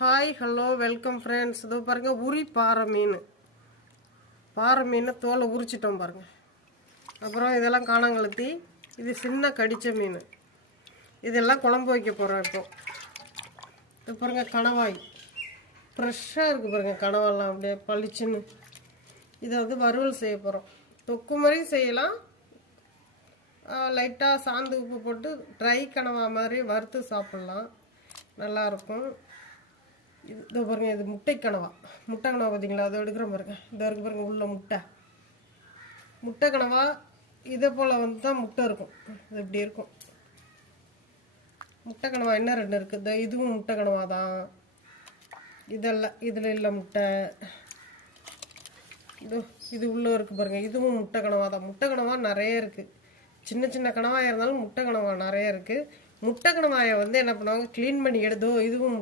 Hi hello welcome friends. இதோ பாருங்கள், உரி பாறை மீன் தோலை உரிச்சிட்டோம் பாருங்கள். அப்புறம் இதெல்லாம் காணாங்கழுத்தி, இது சின்ன கடித்த மீன். இதெல்லாம் குழம்பு வைக்க போகிறோம். இப்போ பாருங்கள், கணவாய் ஃப்ரெஷ்ஷாக இருக்குது பாருங்கள். கனவாலாம் அப்படியே பளிச்சுன்னு. இதை வந்து வறுவல் செய்ய போகிறோம். தொக்கு மாதிரி செய்யலாம், லைட்டாக சாந்து உப்பு போட்டு ட்ரை கனவா மாதிரி வறுத்து சாப்பிட்லாம், நல்லாயிருக்கும். இதோ பாருங்கள், இது முட்டை கனவா பார்த்தீங்களா? அதை எடுக்கிற பாருங்கள். இதை இருக்கு பாருங்கள், உள்ள முட்டை கனவா. இதே போல் வந்து தான் முட்டை இருக்கும். இது இப்படி இருக்கும் முட்டை கனவா. என்ன ரெண்டு இருக்குது, இதுவும் முட்டை கனவா தான். இதெல்லாம் இதில் இல்லை முட்டை. இது உள்ளே இருக்குது பாருங்கள், இதுவும் முட்டை கனவா தான். முட்டை கனவா நிறைய இருக்குது. சின்ன சின்ன கனவாயாக இருந்தாலும் முட்டை கனவா நிறைய இருக்குது. முட்டை கனவாயை வந்து என்ன பண்ணுவாங்க, க்ளீன் பண்ணி இதுவும்